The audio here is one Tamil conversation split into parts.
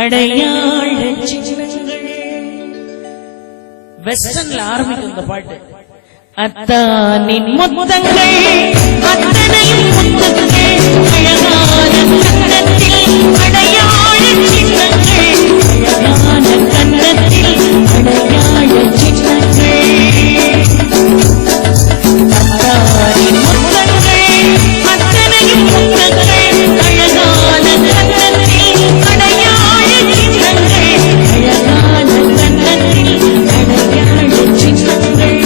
அடையாள சின்னங்கள். வெஸ்டர்ன்ல ஆரம்பிக்கும் இந்த பாட்டு. அத்தானின் முத்தங்கள் அத்தனையும் முத்தங்கள், அழகான கன்னத்தில் அடையாள சின்னங்கள், அழகான கன்னத்தில் அடையாள சின்னங்கள். அத்தானின் முத்தங்கள் அத்தனையும் முத்தங்கள், அழகான கன்னத்தில் அடையாள சின்னங்கள், அழகான கன்னத்தில் அடையாள சின்னங்கள்.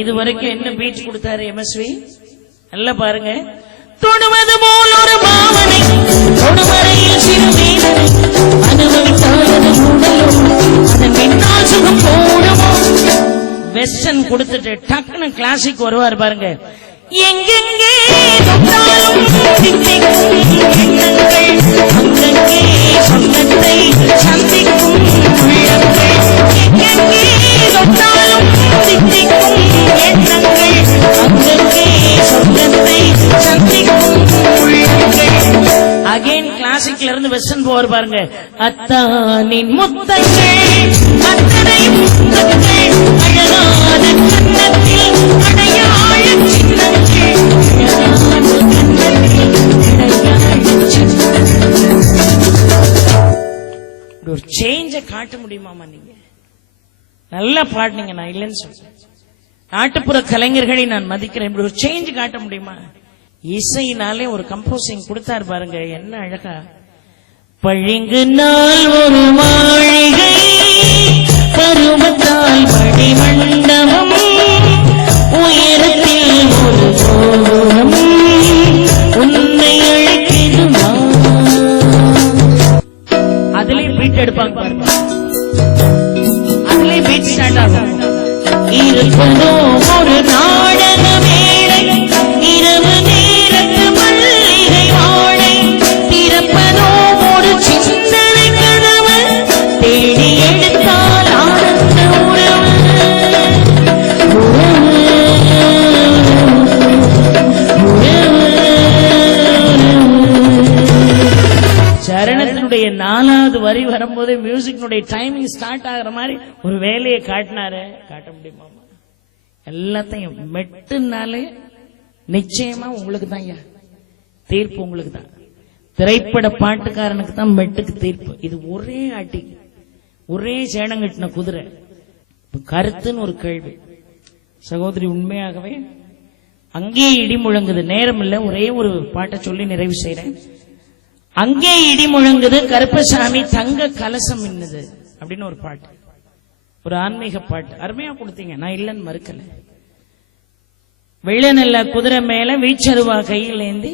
இதுவரைக்கும் என்ன பீச் கொடுத்தாரு எம்எஸ்வி? நல்லா பாருங்க. தொடுவது போல் ஒரு பாவனை, தொடுவரையில் சிறுவேதனை, அனுபவித்தாலது உடலோ, அதன் பின்னால் சுகம் போடுமோ. வெஸ்டர்ன் கொடுத்துட்டு டக்குன்னு கிளாசிக் வருவார் பாருங்க. எங்கெங்கே தொட்டாலும் தித்திக்கும் எண்ணங்கள், அங்கங்கே சொந்தத்தை சந்திக்கும் உள்ளங்கள். எங்கெங்கே தொட்டாலும் தித்திக்கும் எண்ணங்கள், அங்கங்கே சொந்தத்தை சந்திக்கும் உள்ளங்கள். அகைன் கிளாசிக்ல இருந்து வெஸ்டர்ன் போவார் பாருங்க. அத்தானின் முத்தங்கள் அத்தனையும் முத்தங்கள், அழகான கன்னத்தில் அடையாள சின்னங்கள், அழகான கன்னத்தில் அடையாள சின்னங்கள். ஒரு சேஞ்ச காட்ட முடியுமாமா? நீங்க நல்லா பாடுனீங்க, நான் இல்லைன்னு சொல்றேன். நாட்டுப்புற கலைஞர்களை நான் மதிக்கிறேன். ஒரு சேஞ்ச் காட்ட முடியுமா? இசையினாலே ஒரு கம்போசிங் கொடுத்தாரு பாருங்க, என்ன அழகா. பழிங்கு நாள் ஒரு மாளிகை, பருவத்தால் மடி மண்டபம், உயரத்தில் ஒரு கோபுரம், உன்னை அழைக்குதுமா. அதுலயே பீட் எடுப்பாங்க பாருங்க, அதுலயே பீட் ஸ்டார்ட் ஆகும். இருப்பதோ ஒரு நாடக மேடை, இரவு நேரத்து மல்லிகை வாழை, திறப்பதோ ஒரு சிந்தனை கனவு, தேடி எடுத்தால் ஆனந்த உறவு. சரணத்தினுடைய 4வது வரி வரும்போது மியூசிக்னுடைய டைமிங் ஸ்டார்ட் ஆகிற மாதிரி ஒரு வேலையை காட்டினாரு. காட்ட முடியுமா? எல்லாத்தையும் மெட்டுனாலே நிச்சயமா உங்களுக்கு தான் தீர்ப்பு, உங்களுக்கு தான். திரைப்பட பாட்டுக்காரனுக்கு தான் மெட்டுக்கு தீர்ப்பு. இது ஒரே ஆட்டி, ஒரே சேடங்கட்டின குதிரை. கருத்துன்னு ஒரு கேள்வி சகோதரி. உண்மையாகவே அங்கே இடி முழங்குது. நேரம் இல்ல, ஒரே ஒரு பாட்டை சொல்லி நிறைவு செய்யறேன். அங்கே இடி முழங்குது, கருப்பசாமி தங்க கலசம் மின்னுது அப்படின்னு ஒரு பாட்டு, ஒரு ஆன்மீக பாட்டு. அருமையா கொடுத்தீங்க, நான் இல்லைன்னு மறுக்கல. வெள்ள நல்ல குதிரை மேல வீச்சருவா கையில் ஏந்தி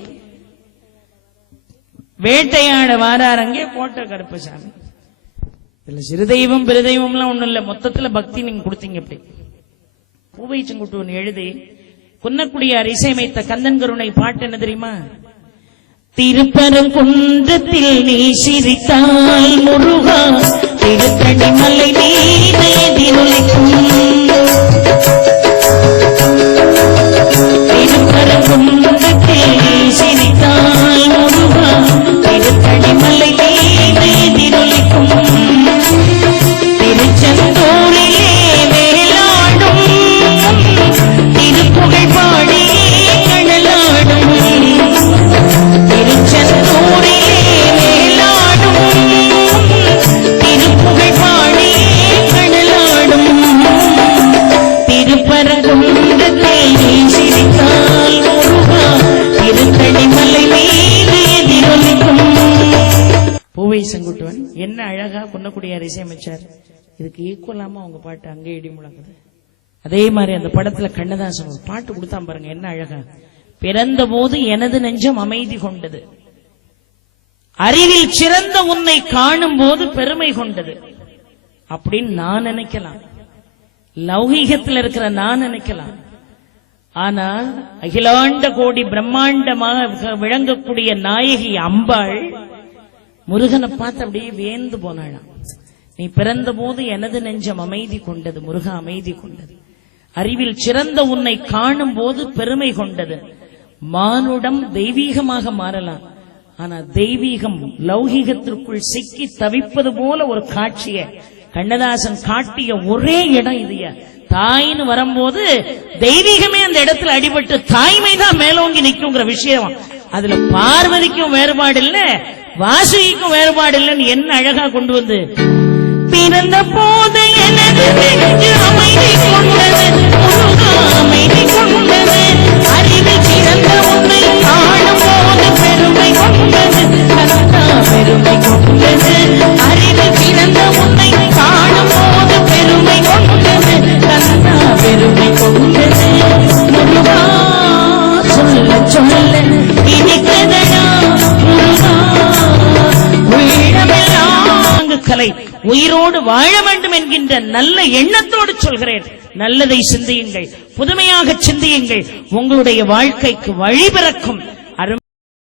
வேட்டையாட வாராரங்கே கோட்டை கருப்பசாமி. இதுல சிறுதெய்வம் பெருதெய்வம் எல்லாம் ஒண்ணும் இல்ல, மொத்தத்துல பக்தி நீங்க கொடுத்தீங்க. அப்படி பூவை செங்குட்டுவன் எழுதி குன்னக்குடியார் இசையமைத்த கந்தன் கருணை பாட்டு என்ன தெரியுமா? திருப்பரங்குன்றத்தில் நீ சிரித்தாய் முருகா, திருத்தணி மலை மீது எதிரொலிக்கும். திருப்பரங்குன்றத்தில் நீ சிரித்தாய் முருகா, திருத்தணி மலை மீது எதிரொலிக்கும். திருச்செந்தூரிலே வேலாடும் திருப்புகழ் பாடியே கடலாடும். பூவை செங்குட்டுவன் என்ன அழகா குன்னக்குடியார் இசையமைச்சார். இதுக்கு ஈக்குவலாம அவங்க பாட்டு அங்கே இடி முழங்குது. அதே மாதிரி அந்த படத்துல கண்ணதாசன் ஒரு பாட்டு கொடுத்தா பாருங்க, என்ன அழகா. பிறந்த போது எனது நெஞ்சம் அமைதி கொண்டது, அறிவில் சிறந்த உன்னை காணும் போது பெருமை கொண்டது அப்படின்னு நான் நினைக்கலாம். லௌகீகத்தில் இருக்கிற நான் நினைக்கலாம். ஆனா அகிலாண்ட கோடி பிரம்மாண்டமாக விளங்கக்கூடிய நாயகி அம்பாள் முருகனை பார்த்து அப்படியே வேந்து போனாளாம். நீ பிறந்த போது எனது நெஞ்சம் அமைதி கொண்டது, முருகா அமைதி கொண்டது. அறிவில் சிறந்த உன்னை காணும் போது பெருமை கொண்டது. மானுடம் தெய்வீகமாக மாறலாம், ஆனா தெய்வீகம் லௌகீகத்திற்குள் சிக்கி தவிப்பது போல ஒரு காட்சியை கண்ணதாசன் காட்டிய ஒரே இடம் இதுயா. தாயின்னு வரும்போது தெய்வீகமே அந்த இடத்துல அடிபட்டு தாய்மைதான் மேலோங்கி நிக்குங்கிற விஷயம். அதுல பார்வதிக்கும் வேறுபாடு இல்ல, வாசுகிக்கும் வேறுபாடு இல்லைன்னு என்ன அழகா கொண்டு வந்து, பிறந்த போது எனது நெஞ்சு அமைதி கொண்டது, அமைதி கொண்டது. அறிவில் சிறந்த உன்னை காணும் போது பெருமை கொண்டது, பெருமை கொண்டது. அறிவில் சிறந்த உன்னை காணும் போது பெருமை கொண்டது, பெருமை கொண்டது. முருகா சொல்ல சொல்ல இனிக்கதனா முருகா உள்ளமெல்லாம் கலை உயிரோடு வாழ வேண்டும் என்கின்ற நல்ல எண்ணத்தோடு சொல்கிறேன். நல்லதை சிந்தியுங்கள், புதுமையாக சிந்தியுங்கள், உங்களுடைய வாழ்க்கைக்கு வழி பிறக்கும்.